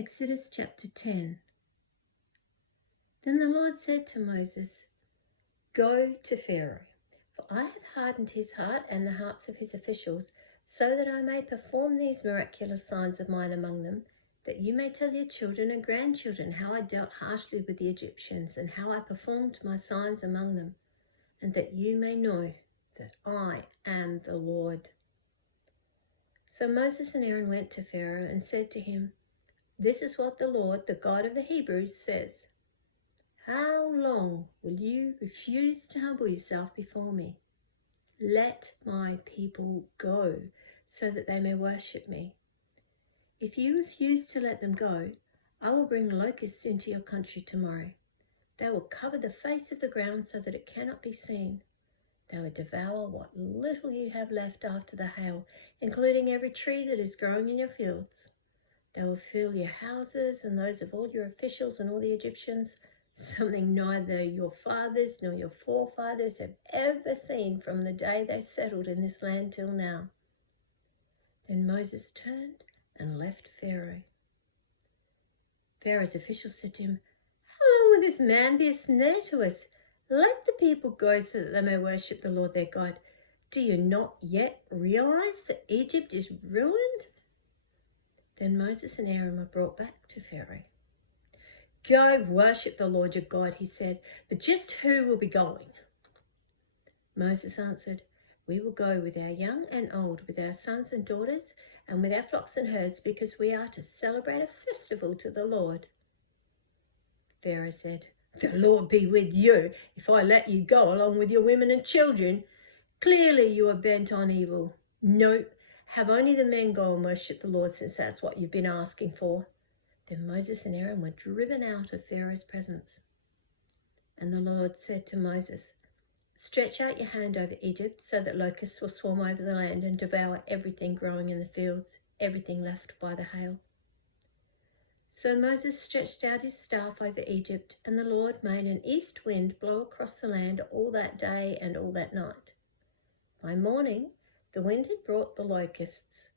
Exodus chapter 10. Then the Lord said to Moses, "Go to Pharaoh, for I have hardened his heart and the hearts of his officials, so that I may perform these miraculous signs of mine among them, that you may tell your children and grandchildren how I dealt harshly with the Egyptians and how I performed my signs among them, and that you may know that I am the Lord." So Moses and Aaron went to Pharaoh and said to him, "This is what the Lord, the God of the Hebrews, says. How long will you refuse to humble yourself before me? Let my people go, so that they may worship me. If you refuse to let them go, I will bring locusts into your country tomorrow. They will cover the face of the ground so that it cannot be seen. They will devour what little you have left after the hail, including every tree that is growing in your fields. They will fill your houses and those of all your officials and all the Egyptians, something neither your fathers nor your forefathers have ever seen from the day they settled in this land till now." Then Moses turned and left Pharaoh. Pharaoh's officials said to him, "How long will this man be a snare to us? Let the people go so that they may worship the Lord their God. Do you not yet realize that Egypt is ruined?" Then Moses and Aaron were brought back to Pharaoh. "Go worship the Lord your God," he said, "but just who will be going?" Moses answered, "We will go with our young and old, with our sons and daughters, and with our flocks and herds, because we are to celebrate a festival to the Lord." Pharaoh said, "The Lord be with you if I let you go along with your women and children. Clearly you are bent on evil. No, have only the men go and worship the Lord, since that's what you've been asking for." Then Moses and Aaron were driven out of Pharaoh's presence. And the Lord said to Moses, "Stretch out your hand over Egypt so that locusts will swarm over the land and devour everything growing in the fields, everything left by the hail." So Moses stretched out his staff over Egypt, and the Lord made an east wind blow across the land all that day and all that night. By morning, the wind had brought the locusts.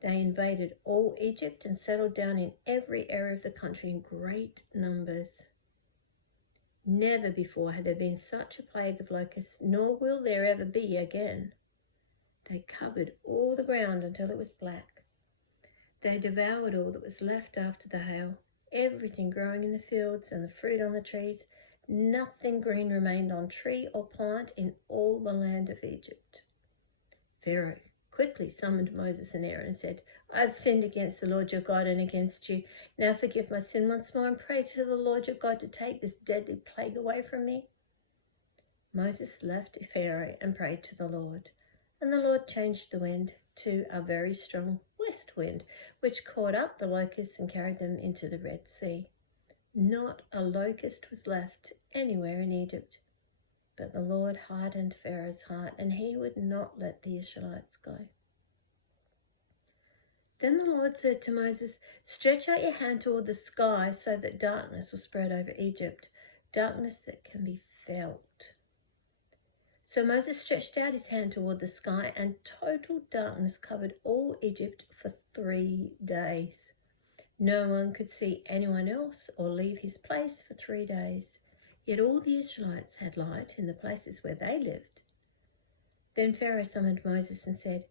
They invaded all Egypt and settled down in every area of the country in great numbers. Never before had there been such a plague of locusts, nor will there ever be again. They covered all the ground until it was black. They devoured all that was left after the hail, everything growing in the fields and the fruit on the trees. Nothing green remained on tree or plant in all the land of Egypt. Pharaoh quickly summoned Moses and Aaron and said, "I've sinned against the Lord your God and against you. Now forgive my sin once more and pray to the Lord your God to take this deadly plague away from me." Moses left Pharaoh and prayed to the Lord, and the Lord changed the wind to a very strong west wind, which caught up the locusts and carried them into the Red Sea. Not a locust was left anywhere in Egypt. But the Lord hardened Pharaoh's heart, and he would not let the Israelites go. Then the Lord said to Moses, "Stretch out your hand toward the sky so that darkness will spread over Egypt, darkness that can be felt." So Moses stretched out his hand toward the sky, and total darkness covered all Egypt for 3 days. No one could see anyone else or leave his place for 3 days. Yet all the Israelites had light in the places where they lived. Then Pharaoh summoned Moses and said,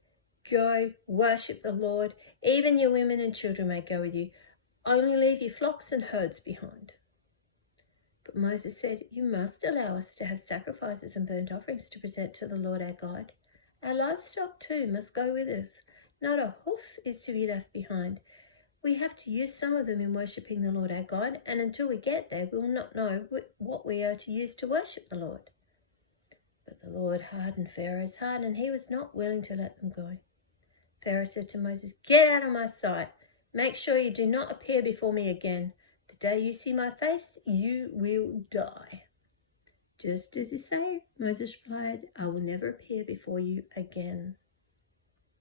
"Go, worship the Lord. Even your women and children may go with you. Only leave your flocks and herds behind." But Moses said, "You must allow us to have sacrifices and burnt offerings to present to the Lord our God. Our livestock too must go with us. Not a hoof is to be left behind. We have to use some of them in worshipping the Lord our God, and until we get there, we will not know what we are to use to worship the Lord." But the Lord hardened Pharaoh's heart, and he was not willing to let them go. Pharaoh said to Moses, "Get out of my sight. Make sure you do not appear before me again. The day you see my face, you will die." "Just as you say," Moses replied, "I will never appear before you again."